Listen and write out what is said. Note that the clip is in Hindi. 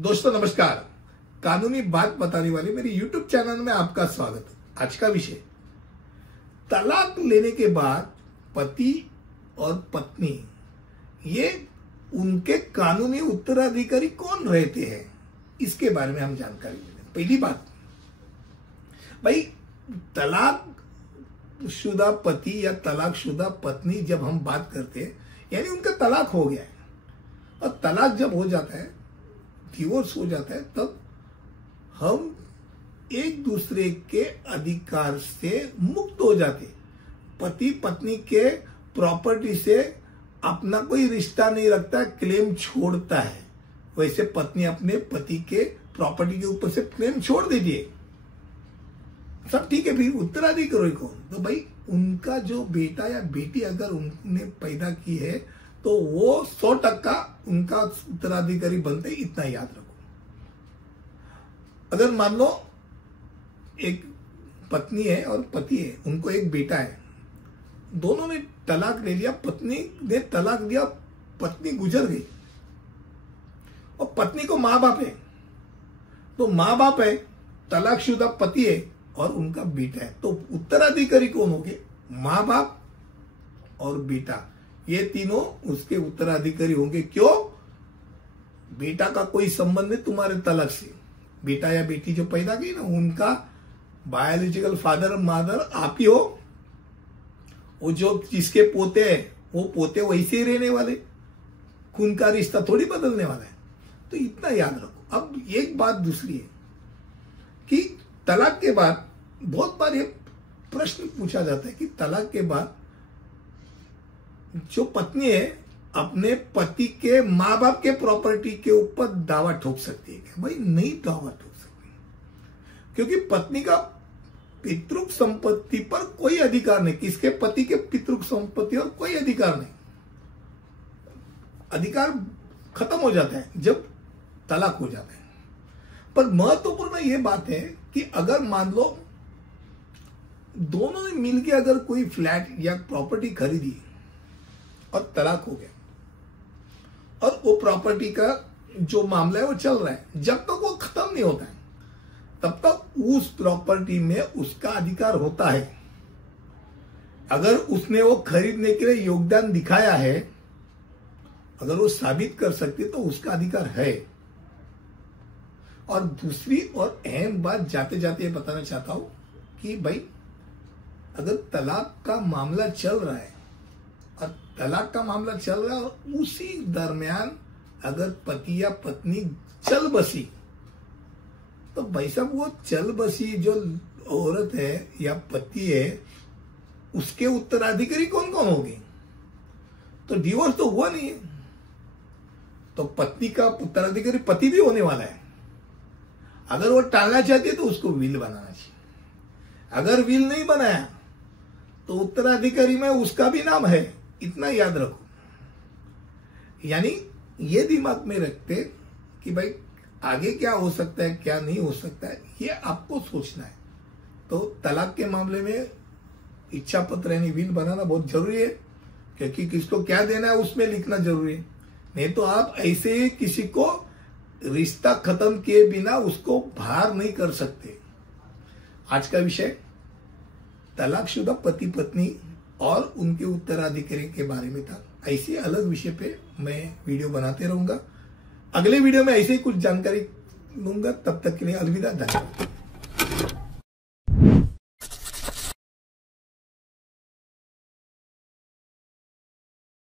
दोस्तों नमस्कार। कानूनी बात बताने वाले मेरे YouTube चैनल में आपका स्वागत है। आज का विषय, तलाक लेने के बाद पति और पत्नी ये उनके कानूनी उत्तराधिकारी कौन रहते हैं, इसके बारे में हम जानकारी लेंगे। पहली बात भाई, तलाक शुदा पति या तलाक शुदा पत्नी जब हम बात करते हैं यानी उनका तलाक हो गया है, और तलाक जब हो जाता है, डिवोर्स हो जाता है, तब हम एक दूसरे के अधिकार से मुक्त हो जाते। पति पत्नी के प्रॉपर्टी से अपना कोई रिश्ता नहीं रखता, क्लेम छोड़ता है। वैसे पत्नी अपने पति के प्रॉपर्टी के ऊपर से क्लेम छोड़ दीजिए, सब ठीक है। फिर उत्तराधिकारी कौन? तो भाई उनका जो बेटा या बेटी अगर उन्होंने पैदा की है तो वो 100% उनका उत्तराधिकारी बनते, इतना याद रखो। अगर मान लो एक पत्नी है और पति है, उनको एक बेटा है, दोनों ने तलाक ले लिया, पत्नी ने तलाक दिया, पत्नी गुजर गई और पत्नी को माँ बाप है, तो माँ बाप है, तलाकशुदा पति है और उनका बेटा है, तो उत्तराधिकारी कौन होंगे? माँ बाप और बेटा, ये तीनों उसके उत्तराधिकारी होंगे। क्यों? बेटा का कोई संबंध नहीं तुम्हारे तलाक से। बेटा या बेटी जो पैदा की ना, उनका बायोलॉजिकल फादर मदर आप ही हो। वो जो जिसके पोते हैं वो पोते वैसे ही रहने वाले, खून का रिश्ता थोड़ी बदलने वाला है। तो इतना याद रखो। अब एक बात दूसरी है कि तलाक के बाद बहुत बार ये प्रश्न पूछा जाता है कि तलाक के बाद जो पत्नी है अपने पति के माँ बाप के प्रॉपर्टी के ऊपर दावा ठोक सकती है क्या? भाई नहीं दावा ठोक सकती, क्योंकि पत्नी का पितृक संपत्ति पर कोई अधिकार नहीं। किसके? पति के पितृक संपत्ति और कोई अधिकार नहीं। अधिकार खत्म हो जाता है जब तलाक हो जाता है। पर महत्वपूर्ण यह बात है कि अगर मान लो दोनों ने मिलकर अगर कोई फ्लैट या प्रॉपर्टी खरीदी और तलाक हो गया और वो प्रॉपर्टी का जो मामला है वो चल रहा है, जब तक वो खत्म नहीं होता है तब तक उस प्रॉपर्टी में उसका अधिकार होता है। अगर उसने वो खरीदने के लिए योगदान दिखाया है, अगर वो साबित कर सकती तो उसका अधिकार है। और दूसरी और अहम बात जाते जाते ये बताना चाहता हूं कि भाई अगर तलाक का मामला चल रहा है और तलाक का मामला चल रहा है और उसी दरमियान अगर पति या पत्नी चल बसी, तो भाई साहब वो चल बसी जो औरत है या पति है, उसके उत्तराधिकारी कौन कौन होंगे? तो डिवोर्स तो हुआ नहीं है, तो पत्नी का उत्तराधिकारी पति भी होने वाला है। अगर वो टालना चाहती है तो उसको विल बनाना चाहिए। अगर विल नहीं बनाया तो उत्तराधिकारी में उसका भी नाम है, इतना याद रखो। यानी ये दिमाग में रखते कि भाई आगे क्या हो सकता है क्या नहीं हो सकता है, ये आपको सोचना है। तो तलाक के मामले में इच्छा पत्र यानी विल बनाना बहुत जरूरी है, क्योंकि किसको क्या देना है उसमें लिखना जरूरी है। नहीं तो आप ऐसे ही किसी को रिश्ता खत्म किए बिना उसको बाहर नहीं कर सकते। आज का विषय तलाकशुदा पति पत्नी और उनके उत्तराधिकारी के बारे में था। ऐसे अलग विषय पे मैं वीडियो बनाते रहूंगा। अगले वीडियो में ऐसे ही कुछ जानकारी दूंगा। तब तक के लिए अलविदा, धन्यवाद।